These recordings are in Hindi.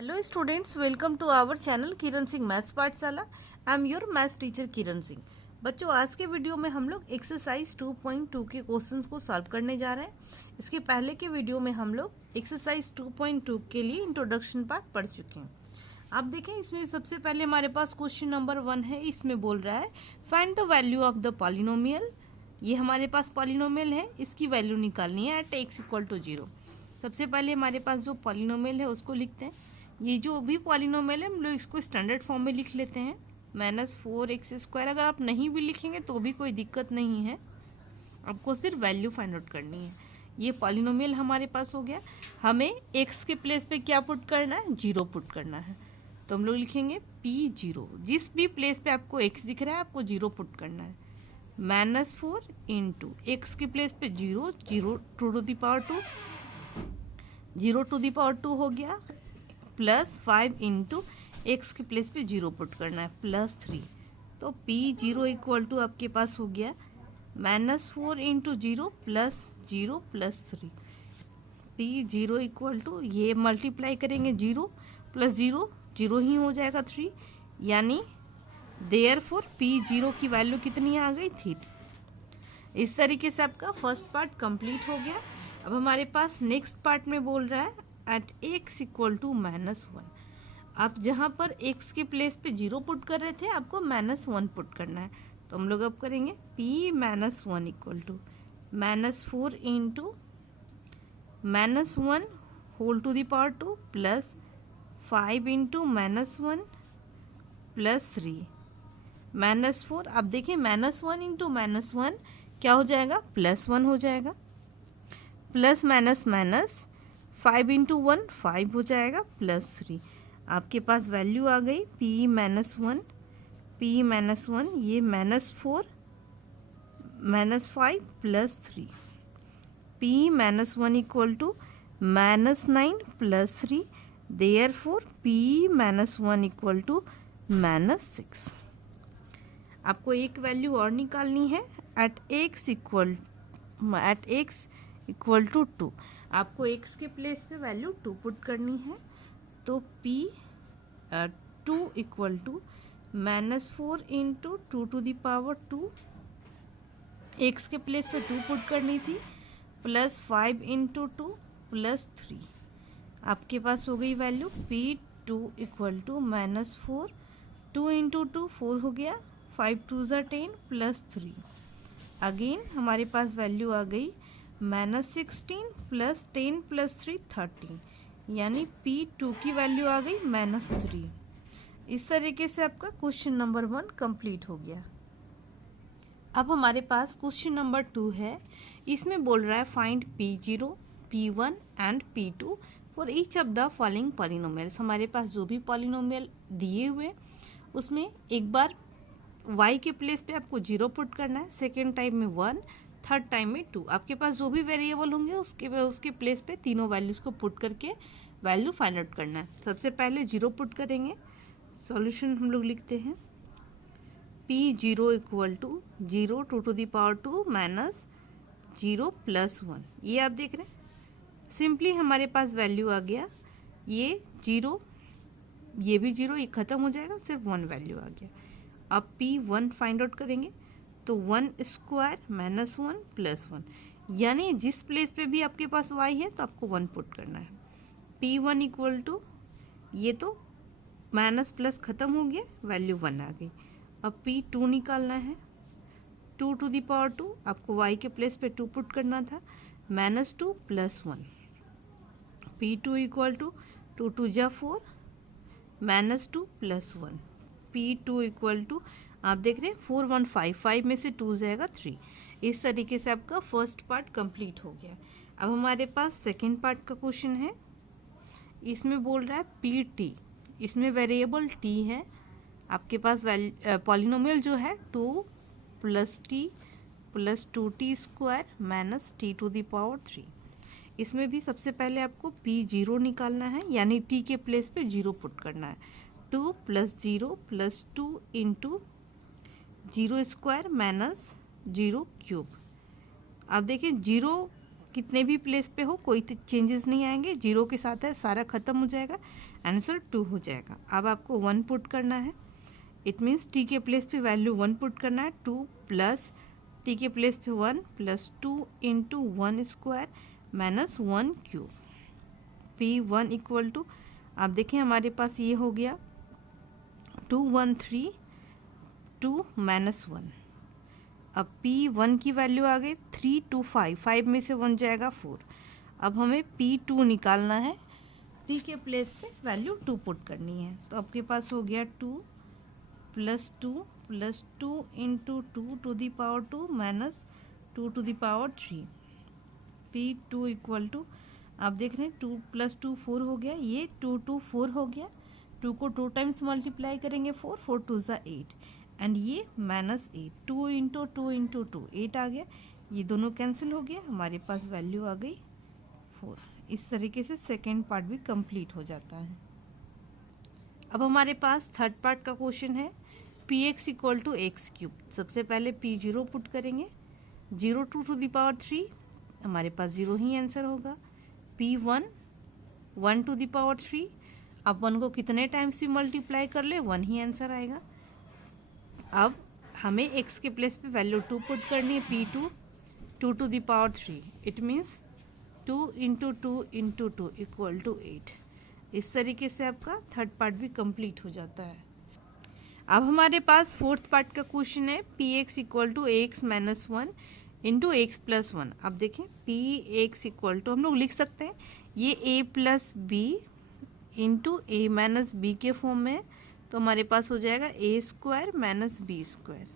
Hello students, welcome to our channel Kiran Singh maths पाठशाला। I am your maths teacher Kiran Singh. बच्चों, आज के वीडियो में हम लोग एक्सरसाइज 2.2 के क्वेश्चंस को सॉल्व करने जा रहे हैं। इसके पहले के वीडियो में हम लोग एक्सरसाइज 2.2 के लिए इंट्रोडक्शन पार्ट पढ़ चुके हैं। आप देखें, इसमें सबसे पहले हमारे पास क्वेश्चन नंबर 1 है। इसमें बोल रहा है find the value of the polynomial. ये हमारे पास पॉलिनोमियल है, इसकी वैल्यू निकालनी है एट x इक्वल टू 0। सबसे पहले हमारे पास जो पॉलिनोमियल है उसको लिखते हैं। ये जो भी पॉलिनोमियल है हम लोग इसको स्टैंडर्ड फॉर्म में लिख लेते हैं, -4x²। अगर आप नहीं भी लिखेंगे तो भी कोई दिक्कत नहीं है, आपको सिर्फ वैल्यू फाइंड आउट करनी है। ये पॉलिनोमियल हमारे पास हो गया। हमें x के प्लेस पे क्या पुट करना है? 0 पुट करना है। तो हम लोग लिखेंगे P0। जिस भी प्लेस पे आपको x दिख रहा है आपको 0 पुट करना है। -4 इंटू एक्स के प्लेस पे 0, 0 to the power 2, 0 to the power 2 हो गया, +5 इंटू एक्स के प्लेस पे 0 पुट करना है, +3। तो P0 इक्वल टू आपके पास हो गया -4 इंटू 0 +0 +3। P0 इक्वल टू, ये मल्टीप्लाई करेंगे 0 + 0, 0 ही हो जाएगा 3, यानी देयरफॉर P0 की वैल्यू कितनी आ गई? 3। इस तरीके से आपका फर्स्ट पार्ट कंप्लीट हो गया। अब हमारे पास नेक्स्ट पार्ट में बोल रहा है एट x इक्वल टू -1। आप जहाँ पर x के प्लेस पे 0 पुट कर रहे थे आपको -1 पुट करना है। तो हम लोग अब करेंगे P-1 equal to -4 into -1 whole to the power 2 +5 into -1 +3 -4। अब देखिए -1 इंटू -1 क्या हो जाएगा? +1 हो जाएगा, प्लस माइनस माइनस 5 इंटू 1 5 हो जाएगा, +3। आपके पास वैल्यू आ गई P-1, P-1 ये -4 -5 +3, P-1 equal to -9 +3, therefore P-1 equal to -6। आपको एक वैल्यू और निकालनी है एट x इक्वल टू 2। आपको x के प्लेस पे वैल्यू 2 पुट करनी है। तो P2 equal to -4 into 2 to the power 2, x के प्लेस पे 2 पुट करनी थी, +5 इंटू 2 +3। आपके पास हो गई value P2 equal to -4, 2 into 2 4 हो गया, 5 2 ज़ा 10 +3। अगेन हमारे पास वैल्यू आ गई -16 + 10 + 3 13, यानी P2 की वैल्यू आ गई -3। इस तरीके से आपका क्वेश्चन नंबर 1 कंप्लीट हो गया। अब हमारे पास क्वेश्चन नंबर 2 है। इसमें बोल रहा है find P0, P1 and P2 for each of the following polynomials. हमारे पास जो भी पॉलिनोमियल दिए हुए उसमें एक बार y के प्लेस पे आपको 0 पुट करना है, सेकेंड टाइम में 1, थर्ड टाइम में 2। आपके पास जो भी वेरिएबल होंगे उसके प्लेस पे तीनों वैल्यूज को पुट करके वैल्यू फाइंड आउट करना है। सबसे पहले 0 पुट करेंगे। सॉल्यूशन हम लोग लिखते हैं P0 equal to 0 2 to the power 2 -0 +1। ये आप देख रहे हैं, सिंपली हमारे पास वैल्यू आ गया। ये 0, ये भी 0, ये खत्म हो जाएगा, सिर्फ 1 वैल्यू आ गया। अब P1 फाइंड आउट करेंगे तो 1² -1 +1, यानी जिस प्लेस पे भी आपके पास y है तो आपको 1 पुट करना है। P1 इक्वल टू, ये तो माइनस प्लस खत्म हो गया, वैल्यू 1 आ गई। अब P2 निकालना है, 2 टू द पावर 2, आपको y के प्लेस पे 2 पुट करना था, -2 +1। P2 इक्वल टू 2 2 ज़ा 4, -2 +1। P2 इक्वल टू, आप देख रहे हैं 4 1 5, 5 में से 2 जाएगा 3। इस तरीके से आपका फर्स्ट पार्ट कंप्लीट हो गया। अब हमारे पास सेकेंड पार्ट का क्वेश्चन है। इसमें बोल रहा है PT, इसमें वेरिएबल t है। आपके पास पॉलिनोमियल जो है 2 + t + 2t² -t to the power 3। इसमें भी सबसे पहले आपको P0 निकालना है, यानी t के प्लेस पे 0 पुट करना है। 2 + 0 + 2 इंटू 0² -0³ अब देखिए 0 कितने भी प्लेस पे हो कोई चेंजेस नहीं आएंगे, 0 के साथ है सारा खत्म हो जाएगा, आंसर 2 हो जाएगा। अब आपको 1 पुट करना है, इट मीन्स टी के प्लेस पे वैल्यू 1 पुट करना है, 2 प्लस टी के प्लेस पे 1 plus 2 into 1 square minus 1 cube, P1 equal to, आप देखें हमारे पास ये हो गया 213 2 माइनस 1। अब P1 की वैल्यू आ गई 3 2 5, 5 में से 1 जाएगा 4। अब हमें P2 निकालना है, टी के प्लेस पे वैल्यू 2 पुट करनी है, तो आपके पास हो गया 2 plus 2 into 2 to the power 2 minus 2 to the power 3। P2 equal to, आप देख रहे हैं 2 प्लस 2 4 हो गया, ये 2 2 4 हो गया, 2 को 2 टाइम्स मल्टीप्लाई करेंगे 4 4 2 ज़ा 8 एंड ये माइनस 8, 2 इंटू 2 इंटू 2 8 आ गया, ये दोनों कैंसिल हो गया, हमारे पास वैल्यू आ गई 4। इस तरीके से सेकेंड पार्ट भी कंप्लीट हो जाता है। अब हमारे पास थर्ड पार्ट का क्वेश्चन है, P x equal to x cube. सबसे पहले P0 पुट करेंगे, 0 टू दी पावर 3, हमारे पास 0 ही आंसर होगा। P1 1 टू दी पावर 3, अब 1 को कितने टाइम्स भी मल्टीप्लाई कर ले 1 ही आंसर आएगा। अब हमें x के प्लेस पे वैल्यू 2 पुट करनी है, P2 2 to the power 3, it means 2 into 2 into 2 equal to 8। इस तरीके से आपका थर्ड पार्ट भी कंप्लीट हो जाता है। अब हमारे पास फोर्थ पार्ट का क्वेश्चन है, P x equal to x minus 1 into x plus 1। अब देखें पी एक्स इक्वल टू हम लोग लिख सकते हैं ये a plus b into a minus b के फॉर्म में है, तो हमारे पास हो जाएगा a square minus b square.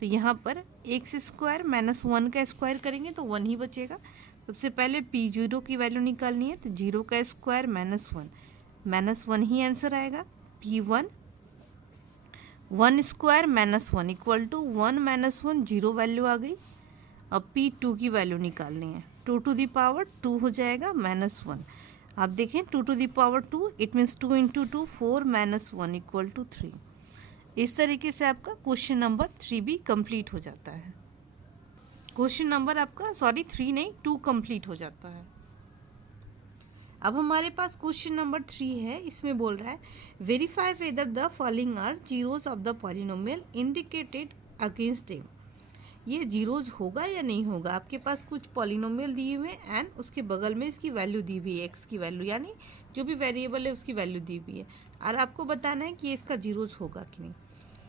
तो यहाँ पर एक्स स्क्वायर माइनस 1 का स्क्वायर करेंगे तो 1 ही बचेगा। सबसे पहले P0 की वैल्यू निकालनी है, तो 0 का स्क्वायर माइनस 1 ही आंसर आएगा। P1 1 square minus 1 equal to 1 minus 1, 0 value आ गई। अब P2 की वैल्यू निकालनी है, 2 टू दी पावर 2 हो जाएगा माइनस 1। आप देखें 2 to the power 2, it means 2 into 2 4 minus 1 equal to 3। इस तरीके से आपका क्वेश्चन नंबर 3 भी कंप्लीट हो जाता है। क्वेश्चन नंबर आपका 3 नहीं 2 कंप्लीट हो जाता है। अब हमारे पास क्वेश्चन नंबर 3 है, इसमें बोल रहा है verify whether the following are zeros of the polynomial indicated against them. ये जीरोज होगा या नहीं होगा। आपके पास कुछ पॉलिनोमियल दिए हुए हैं एंड उसके बगल में इसकी वैल्यू दी हुई है, एक्स की वैल्यू, यानी जो भी वेरिएबल है उसकी वैल्यू दी हुई है, और आपको बताना है कि ये इसका जीरोज होगा कि नहीं।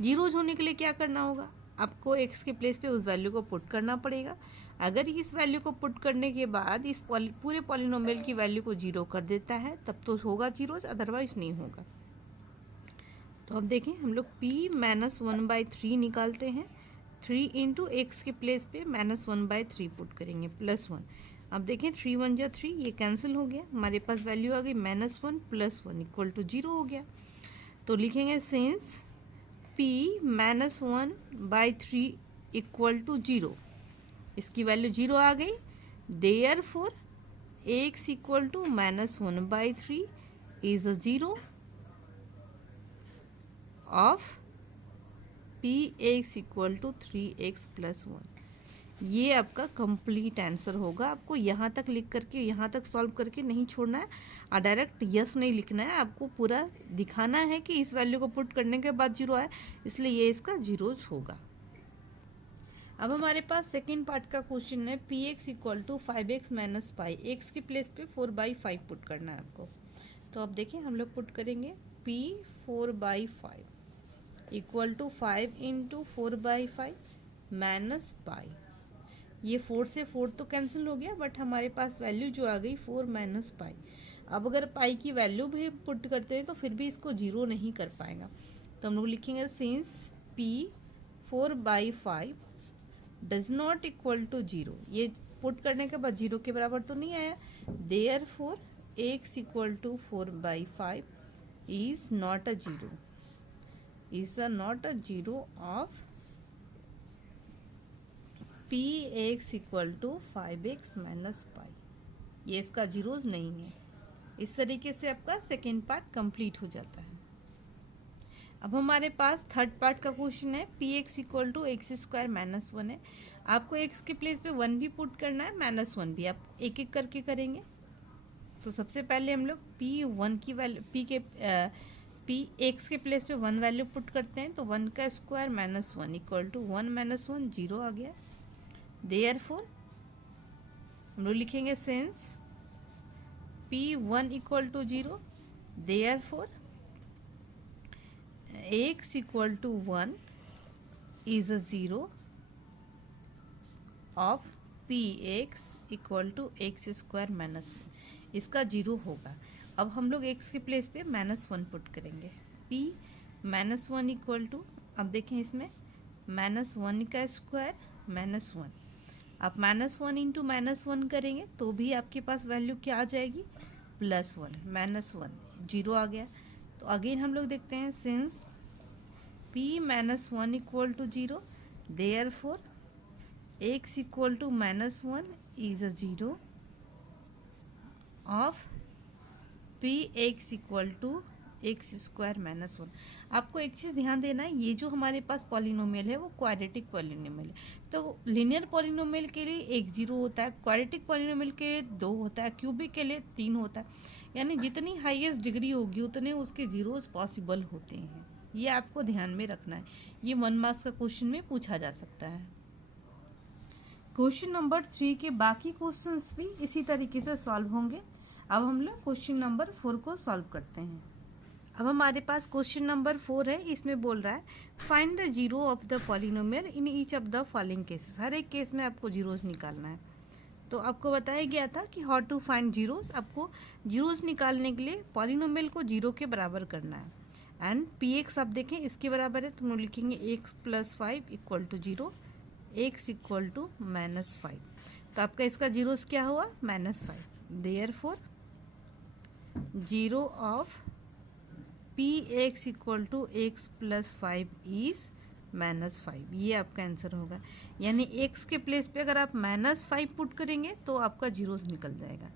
जीरोज होने के लिए क्या करना होगा, आपको एक्स के प्लेस पे उस वैल्यू को पुट करना पड़ेगा। अगर इस वैल्यू को पुट करने के बाद इस पूरे पॉलिनोमियल की वैल्यू को 0 कर देता है तब तो होगा जीरोज, अदरवाइज नहीं होगा। तो अब देखें हम लोग p माइनस 1/3 निकालते हैं, 3 इंटू एक्स के प्लेस पे माइनस 1/3 पुट करेंगे प्लस 1। अब देखें 3 1 जा 3, ये कैंसिल हो गया, हमारे पास वैल्यू आ गई माइनस 1 प्लस 1 इक्वल टू 0 हो गया। तो लिखेंगे since p minus 1/3 equal to 0, इसकी वैल्यू 0 आ गई, therefore x equal to minus 1/3 is a 0 of px equal to 3x plus 1। ये आपका कंप्लीट आंसर होगा। आपको यहाँ तक लिख करके यहाँ तक सॉल्व करके नहीं छोड़ना है, और डायरेक्ट यस नहीं लिखना है, आपको पूरा दिखाना है कि इस वैल्यू को पुट करने के बाद 0 आए, इसलिए ये इसका जीरोज होगा। अब हमारे पास सेकेंड पार्ट का क्वेश्चन है, P x equal to 5x minus pi. X के प्लेस पे 4/5 पुट करना है आपको। तो अब देखिए हम लोग पुट करेंगे p 4/5 equal to 5 into 4/5 minus pi. ये 4 से 4 तो कैंसिल हो गया, बट हमारे पास वैल्यू जो आ गई 4 माइनस पाई। अब अगर पाई की वैल्यू भी पुट करते हैं तो फिर भी इसको 0 नहीं कर पाएगा, तो हम लोग लिखेंगे since p 4/5 does not equal to 0। ये पुट करने के बाद 0 के बराबर तो नहीं आया, therefore x equal to 4/5 is not a 0, is not a 0 of px equal to 5x minus pi. ये इसका जीरोज नहीं है। इस तरीके से आपका सेकेंड पार्ट कंप्लीट हो जाता है। अब हमारे पास थर्ड पार्ट का क्वेश्चन है, px equal to x square minus 1 है। आपको एक्स के प्लेस पे 1 भी पुट करना है, -1 भी। आप एक एक करके करेंगे। तो सबसे पहले हम लोग p1 की वैल्यू p एक्स के प्लेस पे 1 वैल्यू पुट करते हैं। तो 1 का स्क्वायर -1 इक्वल टू 1 - 1 0 आ गया। देयरफॉर हम लोग लिखेंगे since p1 equal to 0, therefore x equal to 1 is a 0 of px equal to x square -1। इसका 0 होगा। अब हम लोग x के प्लेस पे -1 पुट करेंगे। p -1 इक्वल टू, अब देखें इसमें -1 का स्क्वायर -1। आप -1 इंटू -1 करेंगे तो भी आपके पास वैल्यू क्या आ जाएगी, +1। -1 0 आ गया। तो अगेन हम लोग देखते हैं since p -1 equal to 0, therefore x equal to -1 is a 0 of px equal to x square -1। आपको एक चीज़ ध्यान देना है, ये जो हमारे पास पॉलिनोमियल है वो क्वाड्रेटिक पॉलिनोमियल है। तो लिनियर पॉलिनोमियल के लिए 1 0 होता है, क्वाड्रेटिक पॉलिनोमियल के लिए 2 होता है, क्यूबिक के लिए 3 होता है। यानी जितनी हाईएस्ट डिग्री होगी उतने उसके जीरोस पॉसिबल होते हैं। ये आपको ध्यान में रखना है। ये 1 मार्क्स का क्वेश्चन में पूछा जा सकता है। क्वेश्चन नंबर 3 के बाकी क्वेश्चंस भी इसी तरीके से सॉल्व होंगे। अब हम लोग क्वेश्चन नंबर 4 को सॉल्व करते हैं। अब हमारे पास क्वेश्चन नंबर 4 है। इसमें बोल रहा है find the zero of the polynomial in each of the following cases. हर एक केस में आपको जीरोस निकालना है। तो आपको बताया गया था कि हाउ टू फाइंड जीरोस। आपको जीरोस निकालने के लिए पॉलिनोमियल को 0 के बराबर करना है। एंड px आप देखें इसके बराबर है, तो हम लोग लिखेंगे x + 5 equal to 0, x equal to -5। तो आपका इसका जीरोस क्या हुआ, -5। Therefore 0 of px equal to x + 5 is -5। ये आपका आंसर होगा। यानी x के प्लेस पे अगर आप -5 पुट करेंगे तो आपका जीरोस निकल जाएगा।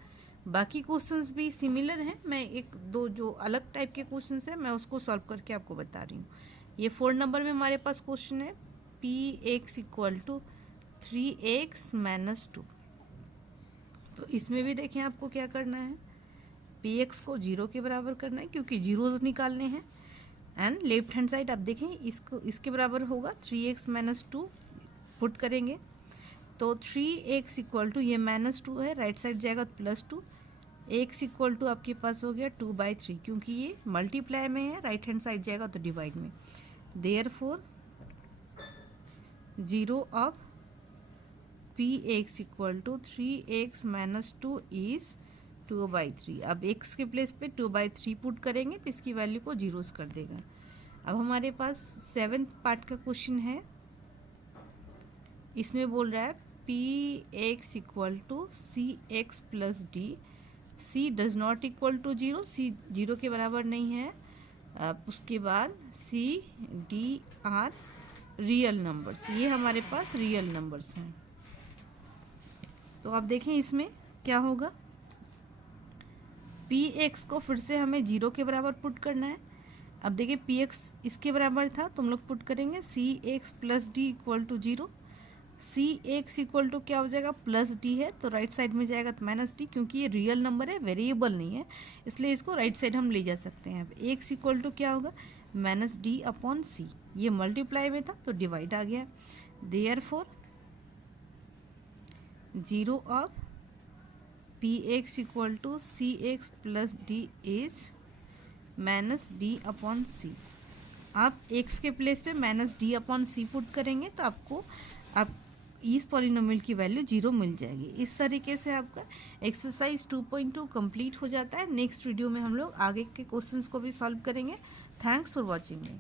बाकी क्वेश्चंस भी सिमिलर हैं। मैं एक दो जो अलग टाइप के क्वेश्चंस हैं मैं उसको सॉल्व करके आपको बता रही हूँ। ये 4 नंबर में हमारे पास क्वेश्चन है px इक्वल टू 3x - 2। तो इसमें भी देखें आपको क्या करना है, px को 0 के बराबर करना है क्योंकि जीरोस निकालने हैं। एंड लेफ्ट हैंड साइड आप देखें इसके बराबर होगा 3x - 2 पुट करेंगे। तो 3x इक्वल टू, ये -2 है, राइट साइड जाएगा +2। x इक्वल टू आपके पास हो गया 2/3 क्योंकि ये मल्टीप्लाई में है, राइट हैंड साइड जाएगा तो डिवाइड में। Therefore 0 of px equal to 3x - 2 is 2/3। अब x के प्लेस पे 2/3 पुट करेंगे तो इसकी वैल्यू को जीरोस कर देगा। अब हमारे पास 7th पार्ट का क्वेश्चन है। इसमें बोल रहा है px equal to cx + d, c does not equal to 0, c 0 के बराबर नहीं है। उसके बाद c d are real numbers, ये हमारे पास रियल नंबर्स हैं। तो आप देखें इसमें क्या होगा, px को फिर से हमें 0 के बराबर पुट करना है। अब देखिए px इसके बराबर था तो हम लोग पुट करेंगे cx + d equal to 0। cx equal to क्या हो जाएगा, +d है तो राइट साइड में जाएगा तो -d, क्योंकि ये रियल नंबर है, वेरिएबल नहीं है, इसलिए इसको राइट साइड हम ले जा सकते हैं। अब x इक्वल टू क्या होगा, -d/c। ये मल्टीप्लाई में था तो डिवाइड आ गया। Therefore 0 of px equal to cx + d is -d/c। आप x के प्लेस पे -d/c पुट करेंगे तो आपको इस पॉलिनोमियल की वैल्यू 0 मिल जाएगी। इस तरीके से आपका एक्सरसाइज 2.2 कंप्लीट हो जाता है। नेक्स्ट वीडियो में हम लोग आगे के क्वेश्चंस को भी सॉल्व करेंगे। Thanks for watching me.